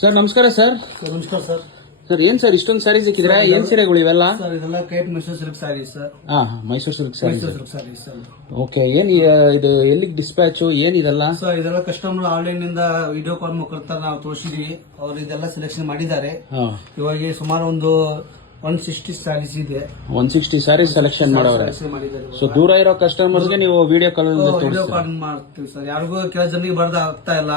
Sir ನಮಸ್ಕಾರ sir. Sir ನಮಸ್ಕಾರ sir. Sir ಏನ್ ಸರ್ ಇಷ್ಟೊಂದು ಸ್ಯಾರೀಸ್ ಸಿಕ್ಕಿದ್ರೆ ಏನ್ ಸೀರೆಗಳು ಇವೆಲ್ಲ? ಸರ್ ಇದೆಲ್ಲ ಕೇಪ್ Mysuru silk sarees sir. Mysuru silk Mysuru silk sarees sir. Okay, ಏನ್ ಇದು ಎಲ್ಲಿಗೆ ಡಿಸ್ಪ್ಯಾಚ್ ಏನ್ ಇದೆಲ್ಲ? ಸರ್ ಇದೆಲ್ಲ ಕಸ್ಟಮರ್ ಆನ್ಲೈನ್ ನಿಂದ ವಿಡಿಯೋ ಕಾಲ್ ಮುಖಾಂತರ ನಾವು ತೋರಿಸಿದೀವಿ. ಅವ್ರು ಇದೆಲ್ಲ ಸೆಲೆಕ್ಷನ್ ಮಾಡಿದ್ದಾರೆ. ಇವಾಗ ಸುಮಾರು ಒಂದು 160 ಸ್ಯಾರೀಸ್ ಇದೆ. 160 ಸ್ಯಾರೀಸ್ ಸೆಲೆಕ್ಷನ್ ಮಾಡವ್ರೆ. ಸೊ ದೂರ ಇರೋ ಕಸ್ಟಮರ್ಸ್ಗೆ ನೀವು ವಿಡಿಯೋ ಕಾಲ್ ಮಾಡ್ತೀವಿ ಸರ್. ಯಾರಿಗೂ ಕೆಲ ಜನರಿಗೆ ಬರ್ದ ಆಗ್ತಾ ಇಲ್ಲ,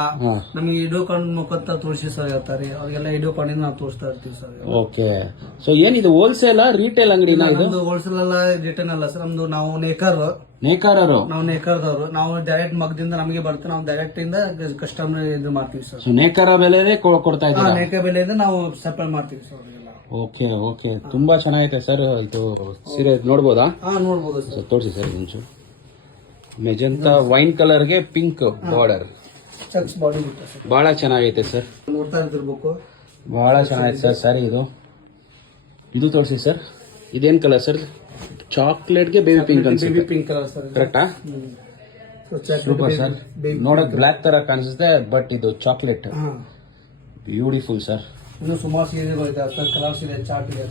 ನಮಗೆ ವಿಡಿಯೋ ಕಾಲ್ ಮುಖಾಂತರ ತೋರಿಸಿ ಸರ್ ಹೇಳ್ತಾರೆ. ಅವ್ರಿಗೆಲ್ಲ ವಿಡಿಯೋ ಕಾಲ್ ನಾವು ತೋರಿಸ್ತಾ ಇರ್ತೀವಿ ಸರ್. ಓಕೆ, ಸೊ ಏನಿದು ಹೋಲ್ಸೇಲ್ ರಿಟೇಲ್ ಅಂಗಡಿನ? ಇದು ಹೋಲ್ಸೇಲ್ ಅಲ್ಲ, ರಿಟೇಲ್ ಅಲ್ಲ ಸರ್. ನಮ್ದು ನಾವು ನೇಕಾರರು. ನಾವು ನೇಕಾರದವರು. ನಾವು ಡೈರೆಕ್ಟ್ ಮಗದಿಂದ ನಮಗೆ ಬರುತ್ತೆ. ನಾವು ಡೈರೆಕ್ಟ್ ಇಂದ ಕಸ್ಟಮರ್ ಇದು ಮಾಡ್ತೀವಿ ಸರ್. ನೇಕಾರ ಬೆಲೆನೇ ಕೊಡ್ತಾ ಇದ್ದೀರಾ? ನೇಕಾರ ಬೆಲೆಯಿಂದ ನಾವು ಸಪ್ಲೈ ಮಾಡ್ತೀವಿ ಸರ್. ಓಕೆ ಓಕೆ, ತುಂಬಾ ಚೆನ್ನಾಗೈತೆ ಸರ್. ಇದು ಸೀರೆ ನೋಡ್ಬೋದಾ? ನೋಡ್ಬೋದು ಸರ್. ತೋರಿಸಿ ಸರ್ ಇಂಚು. ಮೆಜೆಂಟಾ ವೈನ್ ಕಲರ್ಗೆ ಪಿಂಕ್ ಬಾರ್ಡರ್, ಚೆಕ್ಸ್ ಬಾಡಿ ಬಹಳ ಚೆನ್ನಾಗೈತೆ ಸರ್. ನೋಡ್ತಾ ಇರ್ತಿರ್ಬೇಕು. ಬಹಳ ಚೆನ್ನಾಗೈತೆ ಸರ್ ಸ್ಯಾರಿ. ಇದು ತೋರಿಸಿ ಸರ್. ಇದೇನ್ ಕಲರ್ ಸರ್? ಚಾಕ್ಲೇಟ್ಗೆ ಬೇಬಿ ಪಿಂಕ್ ಅನ್ಸುತ್ತೆ. Baby pink colour sir. ಕರೆಕ್ಟಾ? Super sir. ನೋಡಕ್ ಬ್ಲಾಕ್ ತರ ಕಾಣಿಸುತ್ತೆ, ಬಟ್ ಇದು ಚಾಕ್ಲೇಟ್. Beautiful sir. ಇನ್ನು ಸುಮಾರು ಸೀರೆ ಬರುತ್ತೆ ಸರ್. ಕಲರ್ಸ್ ಇದೆ, ಚಾರ್ಟ್ ಇದೆ.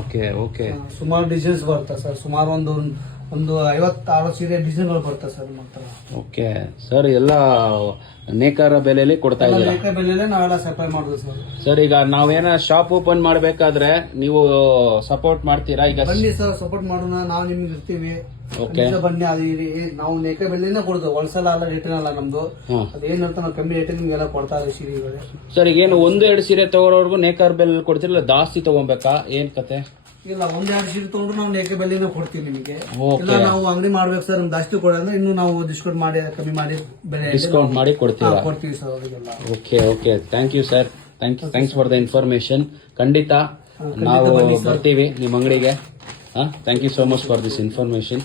ಓಕೆ ಓಕೆ, ಸುಮಾರು ಡಿಸೈನ್ಸ್ ಬರುತ್ತೆ ಸರ್. ಸುಮಾರು ಒಂದು 56 ಸೀರೆ ಡಿಸೈನ್ಗಳು ಬರುತ್ತೆ ಸರ್ ನಮ್ಮ ಹತ್ರ. ಓಕೆ ಸರ್, ಎಲ್ಲ ನೇಕಾರ ಬೆಲೆಯಲ್ಲಿ ಕೊಡ್ತಾ ಇದ್ದೀರಾ? ನೇಕಾರ ಬೆಲೆಯಲ್ಲೇ ನಾವೆಲ್ಲ ಸಪ್ಲೈ ಮಾಡೋದು ಸರ್. ಸರ್ ಈಗ ನಾವೇನ ಶಾಪ್ ಓಪನ್ ಮಾಡ್ಬೇಕಾದ್ರೆ ನೀವು ಸಪೋರ್ಟ್ ಮಾಡ್ತೀರಾ? ಈಗ ಬನ್ನಿ ಸರ್, ಸಪೋರ್ಟ್ ಮಾಡೋಣ. ನಾವು ನಿಮ್ಗೆ ಇರ್ತೀವಿ. ಬನ್ನಿ. ನಾವು ನೇಕಾರ ಬೆಲೆನೇ ಕೊಡೋದು. ಹೋಲ್ಸೇಲ್ ಅಲ್ಲ, ರಿಟೇಲ್ ಅಲ್ಲ ನಮ್ದು. ಅದೇನಂತ ನಾವು ಕಮ್ಮಿ ರೇಟ್ ನಿಮ್ಗೆಲ್ಲ ಕೊಡ್ತಾ ಇದ್ದೀವಿ ಸೀರೆಗಳು. ಸರ್ ಈಗ ಏನು 1-2 ಸೀರೆ ತಗೊಳೋರ್ಗು ನೇಕಾರ ಬೆಲೆ ಕೊಡ್ತಿರಲ್ಲ, ಜಾಸ್ತಿ ತಗೊಬೇಕಾ? ಏನ್ ಕತೆ? ಇಲ್ಲ, 1-2 ಸೀರೆ ತಗೊಂಡ್ರು ನಾವು ನೇಕಾರ ಬೆಲೆನೇ ಕೊಡ್ತೀವಿ ನಿಮಗೆ. ಇಲ್ಲ ನಾವು ಅಂಗಡಿ ಮಾಡ್ಬೇಕು ಸರ್, ಜಾಸ್ತಿ ಕೊಡೋದ್ರೆ ಇನ್ನು ನಾವು ಡಿಸ್ಕೌಂಟ್ ಮಾಡಿ ಕಮ್ಮಿ ಮಾಡಿ ಬೆಲೆ ಡಿಸ್ಕೌಂಟ್ ಮಾಡಿ ಕೊಡ್ತೀವಿ ಸರ್ ಅವರಿಗೆಲ್ಲ. Okay okay, thank you sir. Thanks for the information. ಖಂಡಿತ ನಾವು ಬರ್ತೀವಿ ನಿಮ್ಮ ಅಂಗಡಿಗೆ. Thank you so much for this information.